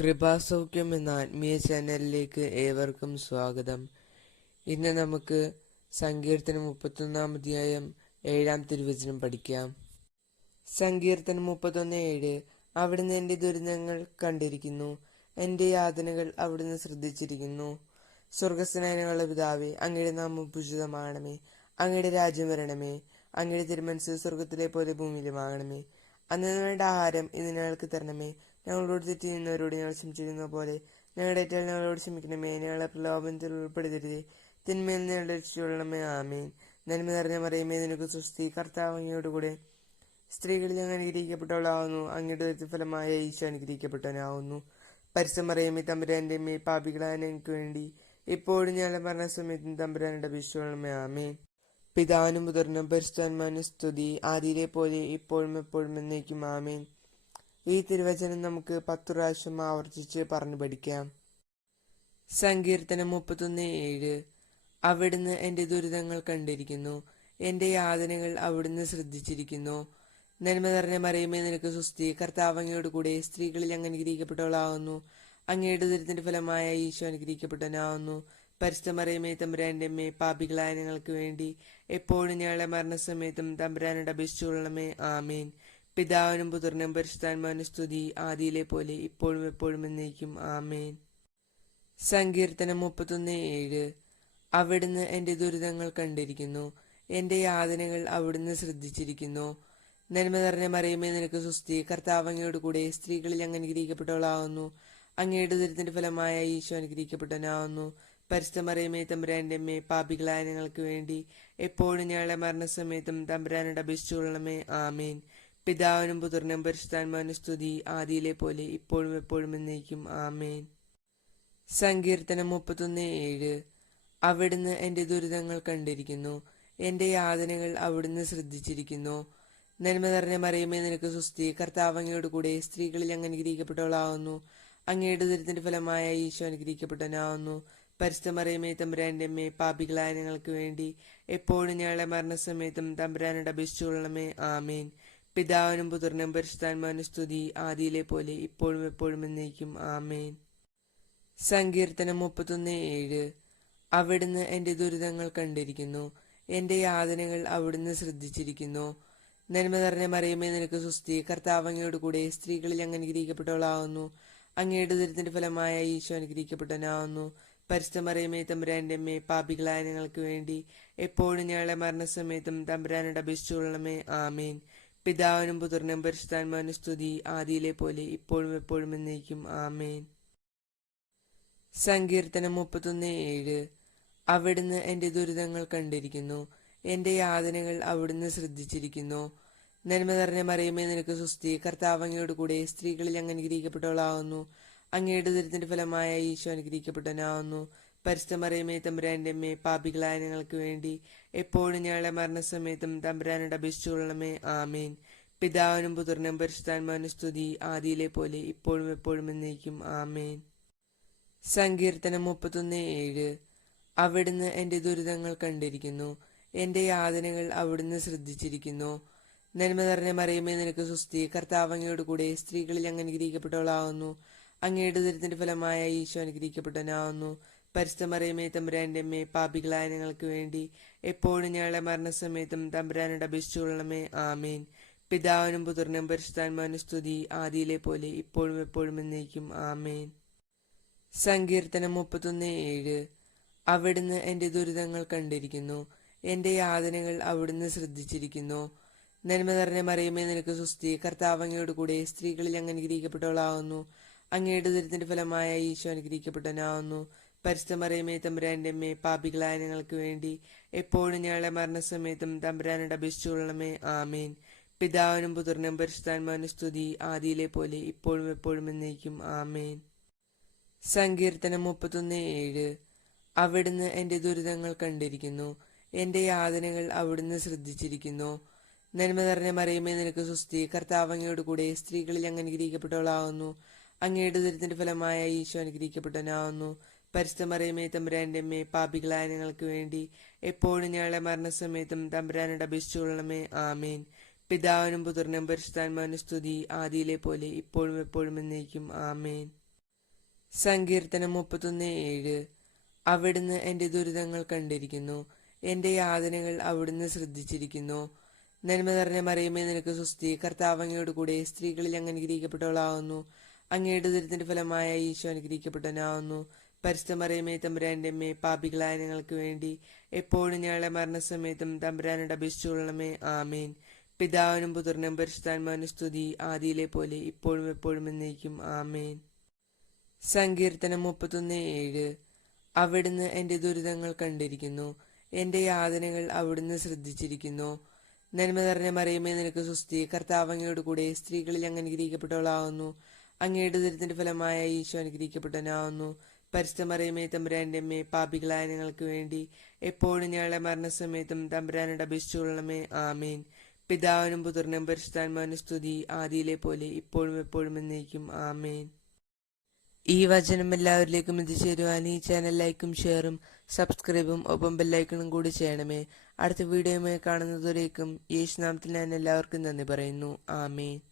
കൃപാസൗഖ്യം എന്ന ആത്മീയ ചാനലിലേക്ക് ഏവർക്കും സ്വാഗതം. ഇന്ന് നമുക്ക് സങ്കീർത്തനം മുപ്പത്തൊന്നാം അധ്യായം ഏഴാം തിരുവചനം പഠിക്കാം. സങ്കീർത്തനം മുപ്പത്തൊന്ന് ഏഴ് അവിടുന്ന് എന്റെ ദുരിതങ്ങൾ കണ്ടിരിക്കുന്നു. എന്റെ യാതനകൾ അവിടുന്ന് ശ്രദ്ധിച്ചിരിക്കുന്നു. സ്വർഗസ്നായനങ്ങളുടെ പിതാവേ അങ്ങയുടെ നാമം പൂജിതമാകണമേ അങ്ങയുടെ രാജ്യം വരണമേ. അങ്ങയുടെ തിരുമനസ് സ്വർഗത്തിലെ പോലെ ഭൂമിയിലുമാകണമേ. അന്ന് ആഹാരം ഇന്ന് തരണമേ. ഞങ്ങളോട് തെറ്റി നിന്നവരോട് ഞങ്ങൾ ക്ഷമിച്ചിരുന്ന പോലെ ഞങ്ങളുടെ ഏറ്റവും ഞങ്ങളോട് ക്ഷമിക്കണമേ. ഞങ്ങളെ പ്രലോഭനത്തിൽ ഉൾപ്പെടുത്തരുത്. തിന്മയിൽ ഞങ്ങളുടെ രക്ഷിച്ചുകൊള്ളണമേ. ആമേൻ. നന്മ നിറഞ്ഞ പറയുമേ നിനക്ക് സൃഷ്ടി. കർത്താവ് അങ്ങയോടുകൂടെ സ്ത്രീകളിൽ അങ്ങ് അനുഗ്രഹിക്കപ്പെട്ടവളാവുന്നു. അങ്ങയുടെ ഫലമായ ഈശോ അനുഗ്രഹിക്കപ്പെട്ടവനാവുന്നു. പരിസമറിയമേ തമ്പുരാന്റെ മേ ഞങ്ങൾക്ക് വേണ്ടി ഇപ്പോഴും ഞങ്ങളുടെ മരണസമയത്തും തമ്പുരാനുടെ വിശ്വമേ ആമേ പിതാവിനും മുതിർന്ന പരിശുദ്ധാത്മാനും സ്തുതി. ആദിയിലെ പോലെ ഇപ്പോഴും എപ്പോഴും എന്നേക്കും. ആമേൻ. ഈ തിരുവചനം നമുക്ക് പത്തു പ്രാവശ്യം ആവർത്തിച്ച് പറഞ്ഞു പഠിക്കാം. സങ്കീർത്തനം മുപ്പത്തൊന്ന് ഏഴ്. അവിടുന്ന് എന്റെ ദുരിതങ്ങൾ കണ്ടിരിക്കുന്നു. എന്റെ യാതനകൾ അവിടുന്ന് ശ്രദ്ധിച്ചിരിക്കുന്നു. നന്മ നിറഞ്ഞ മറിയുമേ നിനക്ക് സുസ്തി കർത്താവ് അങ്ങയോട് കൂടെ സ്ത്രീകളിൽ അങ്ങ് അനുഗ്രഹിക്കപ്പെട്ടവളാവുന്നു. അങ്ങയുടെ ദുരിതത്തിന്റെ ഫലമായ ഈശോ അനുഗ്രഹിക്കപ്പെട്ടവനാവുന്നു. പരിസ്ഥ മറിയമേ തമ്പുരാന്റെ അമ്മേ പാപികളായ ഞങ്ങൾക്ക് വേണ്ടി എപ്പോഴും ഞങ്ങളുടെ മരണസമയത്തും തമ്പുരാനോട് അപേക്ഷിച്ചുകൊള്ളണമേ. ആമേൻ. പിതാവിനും പുത്രനും പരിശുദ്ധാത്മാവിനും സ്തുതി ആദിയിലെ പോലെ ഇപ്പോഴും എപ്പോഴും എന്നേക്കും. ആമേൻ. സങ്കീർത്തനം മുപ്പത്തൊന്ന് ഏഴ്. അവിടുന്ന് എന്റെ ദുരിതങ്ങൾ കണ്ടിരിക്കുന്നു. എന്റെ യാതനകൾ അവിടുന്ന് ശ്രദ്ധിച്ചിരിക്കുന്നു. നന്മ നിറഞ്ഞ മറിയമേ നിനക്ക് സുസ്തി കർത്താവ് അങ്ങയോട് കൂടെ സ്ത്രീകളിൽ അങ്ങ് അനുഗ്രഹിക്കപ്പെട്ടവളാവുന്നു അങ്ങയുടെ ദുരിതത്തിന്റെ ഫലമായ ഈശോ അനുഗ്രഹിക്കപ്പെട്ടവനാവുന്നു. പരിസ്ഥ മറിയമേ തമ്പുരാന്റെ അമ്മേ പാപികളായ ഞങ്ങൾക്ക് വേണ്ടി എപ്പോഴും ഞങ്ങളുടെ മരണസമയത്തും തമ്പുരാനോട് അപേക്ഷിച്ചുകൊള്ളണമേ. ആമേൻ. പിതാവിനും പുത്രനും പരിശുദ്ധാത്മാവിനും സ്തുതി ആദിയിലെ പോലെ ഇപ്പോഴും എപ്പോഴും എന്നേക്കും. ആമേൻ. സങ്കീർത്തനം മുപ്പത്തൊന്ന് ഏഴ്. അവിടുന്ന് എന്റെ ദുരിതങ്ങൾ കണ്ടിരിക്കുന്നു. എന്റെ യാതനകൾ അവിടുന്ന് ശ്രദ്ധിച്ചിരിക്കുന്നു. നന്മ നിറഞ്ഞ മറിയുമേ നിനക്ക് സുസ്തി കർത്താവ് അങ്ങയോട് കൂടെ സ്ത്രീകളിൽ അങ്ങ് അനുഗ്രഹിക്കപ്പെട്ടവളാവുന്നു അങ്ങയുടെ ദുരിതത്തിന്റെ ഫലമായ ഈശോ അനുഗ്രഹിക്കപ്പെട്ടവനാവുന്നു. പരിസ്ഥമറിയമേ തമ്പുരാന്റെ അമ്മേ പാപികളായ ഞങ്ങൾക്ക് വേണ്ടി എപ്പോഴും ഞങ്ങളുടെ മരണസമയത്തും തമ്പുരാനോട് അപേക്ഷിച്ചുകൊള്ളണമേ. ആമേൻ. പിതാവിനും പുത്രനും പരിശുദ്ധാത്മാവിനും സ്തുതി ആദിയിലെ പോലെ ഇപ്പോഴും എപ്പോഴും എന്നേക്കും. ആമേൻ. സങ്കീർത്തനം മുപ്പത്തൊന്ന് ഏഴ്. അവിടുന്ന് എന്റെ ദുരിതങ്ങൾ കണ്ടിരിക്കുന്നു. എന്റെ യാതനകൾ അവിടുന്ന് ശ്രദ്ധിച്ചിരിക്കുന്നു. നന്മ നിറഞ്ഞ മറിയമേ നിനക്ക് സുസ്തി കർത്താവ് അങ്ങയോട് കൂടെ സ്ത്രീകളിൽ അങ്ങ് അനുഗ്രഹിക്കപ്പെട്ടവളാവുന്നു അങ്ങയുടെ ദുരിതത്തിന്റെ ഫലമായ ഈശോ അനുഗ്രഹിക്കപ്പെട്ടവനാവുന്നു. പരിസ്ഥ മറിയമേ തമ്പുരാന്റെ അമ്മേ പാപികളായ ഞങ്ങൾക്ക് വേണ്ടി എപ്പോഴും ഞങ്ങളുടെ മരണസമയത്തും തമ്പുരാനോട് അപേക്ഷിച്ചുകൊള്ളണമേ. ആമേൻ. പിതാവിനും പുത്രനും പരിശുദ്ധാത്മാവിനും സ്തുതി ആദിയിലെ പോലെ ഇപ്പോഴും എപ്പോഴും എന്നേക്കും. ആമേൻ. സങ്കീർത്തനം മുപ്പത്തൊന്ന് ഏഴ്. അവിടുന്ന് എന്റെ ദുരിതങ്ങൾ കണ്ടിരിക്കുന്നു. എന്റെ യാതനകൾ അവിടുന്ന് ശ്രദ്ധിച്ചിരിക്കുന്നു. നന്മ നിറഞ്ഞ മറിയമേ നിനക്ക് സുസ്തി കർത്താവ് അങ്ങയോട് കൂടെ സ്ത്രീകളിൽ അങ്ങ് അനുഗ്രഹിക്കപ്പെട്ടവളാവുന്നു അങ്ങയുടെ ദുരിതത്തിന്റെ ഫലമായ ഈശോ അനുഗ്രഹിക്കപ്പെട്ടവനാവുന്നു പരിശുദ്ധ മറിയമേ തമ്പുരാന്റെ അമ്മേ പാപികളായ ഞങ്ങൾക്ക് വേണ്ടി എപ്പോഴും ഞങ്ങളുടെ മരണസമയത്തും തമ്പുരാനോട് അപേക്ഷിച്ചുകൊള്ളണമേ ആമേൻ. പിതാവിനും പുത്രനും പരിശുദ്ധാത്മാവിനും സ്തുതി. ആദിയിലെ പോലെ ഇപ്പോഴും എപ്പോഴും എന്നേക്കും. ആമേൻ. സങ്കീർത്തനം മുപ്പത്തൊന്ന് ഏഴ്. അവിടുന്ന് എന്റെ ദുരിതങ്ങൾ കണ്ടിരിക്കുന്നു. എന്റെ യാതനകൾ അവിടുന്ന് ശ്രദ്ധിച്ചിരിക്കുന്നു. നന്മ നിറഞ്ഞ മറിയമേ നിനക്ക് സുസ്തി കർത്താവ് അങ്ങയോട് കൂടെ സ്ത്രീകളിൽ അങ്ങ് അനുഗ്രഹിക്കപ്പെട്ടവളാവുന്നു. അങ്ങയുടെ ദുരിതത്തിന്റെ ഫലമായ ഈശോ അനുഗ്രഹിക്കപ്പെട്ടവനാവുന്നു. പരിശുദ്ധ മറിയമേ തമ്പുരാന്റെ അമ്മേ പാപികളായ ഞങ്ങൾക്ക് വേണ്ടി എപ്പോഴും ഞങ്ങളുടെ മരണസമയത്തും തമ്പുരാനോട് അപേക്ഷിച്ചുകൊള്ളണമേ ആമേൻ. പിതാവിനും പുത്രനും പരിശുദ്ധാത്മാവിനും സ്തുതി. ആദിയിലെ പോലെ ഇപ്പോഴും എപ്പോഴും എന്നേക്കും. ആമേൻ. സങ്കീർത്തനം മുപ്പത്തൊന്ന് ഏഴ്. അവിടുന്ന് എന്റെ ദുരിതങ്ങൾ കണ്ടിരിക്കുന്നു. എന്റെ യാതനകൾ അവിടുന്ന് ശ്രദ്ധിച്ചിരിക്കുന്നു. നന്മ നിറഞ്ഞ മറിയമേ നിനക്ക് സുസ്തി കർത്താവ് അങ്ങയോട് കൂടെ സ്ത്രീകളിൽ അങ്ങ് അനുഗ്രഹിക്കപ്പെട്ടവളാവുന്നു. അങ്ങയുടെ ദുരിതത്തിന്റെ ഫലമായ ഈശോ അനുഗ്രഹിക്കപ്പെട്ടവനാവുന്നു. പരിശുദ്ധ മറിയമേ തമ്പുരാന്റെ അമ്മേ. പാപികളായ ഞങ്ങൾക്ക് വേണ്ടി എപ്പോഴും ഞങ്ങളുടെ മരണസമയത്തും തമ്പുരാനോട് അപേക്ഷിച്ചുകൊള്ളണമേ ആമേൻ. പിതാവിനും പുത്രനും പരിശുദ്ധാത്മാവിനും സ്തുതി. ആദിയിലെ പോലെ ഇപ്പോഴും എപ്പോഴും എന്നേക്കും. ആമേൻ. സങ്കീർത്തനം മുപ്പത്തൊന്ന് ഏഴ്. അവിടുന്ന് എന്റെ ദുരിതങ്ങൾ കണ്ടിരിക്കുന്നു. എന്റെ യാതനകൾ അവിടുന്ന് ശ്രദ്ധിച്ചിരിക്കുന്നു. നന്മ നിറഞ്ഞ മറിയമേ നിനക്ക് സുസ്തി കർത്താവ് അങ്ങയോട് കൂടെ സ്ത്രീകളിൽ അങ്ങ് അനുഗ്രഹിക്കപ്പെട്ടവളാവുന്നു. അങ്ങയുടെ ദുരിതത്തിന്റെ ഫലമായ ഈശോ അനുഗ്രഹിക്കപ്പെട്ടവനാവുന്നു. പരിശുദ്ധ മറിയമേ തമ്പുരാന്റെ അമ്മേ. പാപികളായ ഞങ്ങൾക്ക് വേണ്ടി എപ്പോഴും ഞങ്ങളുടെ മരണസമയത്തും തമ്പുരാനോട് അപേക്ഷിച്ചുകൊള്ളണമേ ആമേൻ. പിതാവിനും പുത്രനും പരിശുദ്ധാത്മാവിനും സ്തുതി. ആദിയിലെ പോലെ ഇപ്പോഴും എപ്പോഴും എന്നേക്കും. ആമേൻ. സങ്കീർത്തനം മുപ്പത്തൊന്ന് ഏഴ്. അവിടുന്ന് എന്റെ ദുരിതങ്ങൾ കണ്ടിരിക്കുന്നു. എന്റെ യാതനകൾ അവിടുന്ന് ശ്രദ്ധിച്ചിരിക്കുന്നു. നന്മ നിറഞ്ഞ മറിയമേ നിനക്ക് സുസ്തി കർത്താവ് അങ്ങയോട് കൂടെ സ്ത്രീകളിൽ അങ്ങ് അനുഗ്രഹിക്കപ്പെട്ടവളാവുന്നു. അങ്ങയുടെ ദുരിതത്തിന്റെ ഫലമായ ഈശോ അനുഗ്രഹിക്കപ്പെട്ടവനാവുന്നു. പരിശുദ്ധ മറിയമേ തമ്പുരാന്റെ അമ്മേ. പാപികളായ ഞങ്ങൾക്ക് വേണ്ടി എപ്പോഴും ഞങ്ങളെ മരണസമയത്തും തമ്പുരാനോട് അപേക്ഷിച്ചുകൊള്ളണമേ ആമേൻ. പിതാവിനും പുത്രനും പരിശുദ്ധാത്മാവിനും സ്തുതി. ആദിയിലെ പോലെ ഇപ്പോഴും എപ്പോഴും എന്നേക്കും. ആമേൻ. സങ്കീർത്തനം മുപ്പത്തൊന്ന് ഏഴ്. അവിടുന്ന് എന്റെ ദുരിതങ്ങൾ കണ്ടിരിക്കുന്നു. എന്റെ യാതനകൾ അവിടുന്ന് ശ്രദ്ധിച്ചിരിക്കുന്നു. നന്മ നിറഞ്ഞ മറിയമേ നിനക്ക് സുസ്തി കർത്താവ് അങ്ങയോട് കൂടെ സ്ത്രീകളിൽ അങ്ങ് അനുഗ്രഹിക്കപ്പെട്ടവളാവുന്നു. അങ്ങയുടെ ദുരിതത്തിന്റെ ഫലമായ ഈശോ അനുഗ്രഹിക്കപ്പെട്ടവനാവുന്നു. പരിശുദ്ധ മറിയമേ തമ്പുരാന്റെ അമ്മേ. പാപികളായ ഞങ്ങൾക്ക് വേണ്ടി എപ്പോഴും ഞങ്ങളുടെ മരണസമയത്തും തമ്പുരാനോട് അപേക്ഷിച്ചുകൊള്ളണമേ ആമേൻ. പിതാവിനും പുത്രനും പരിശുദ്ധാത്മാവിനും സ്തുതി. ആദിയിലെ പോലെ ഇപ്പോഴും എപ്പോഴും എന്നേക്കും. ആമേൻ. ഈ വചനം എല്ലാവരിലേക്കും എത്തിച്ചേരുവാൻ ഈ ചാനൽ ലൈക്കും ഷെയറും സബ്സ്ക്രൈബും ഒപ്പം ബെല്ലൈക്കണും കൂടി ചെയ്യണമേ. അടുത്ത വീഡിയോയുമായി കാണുന്നതുവരേക്കും യേശുനാമത്തിൽ ഞാൻ എല്ലാവർക്കും നന്ദി പറയുന്നു. ആമേൻ.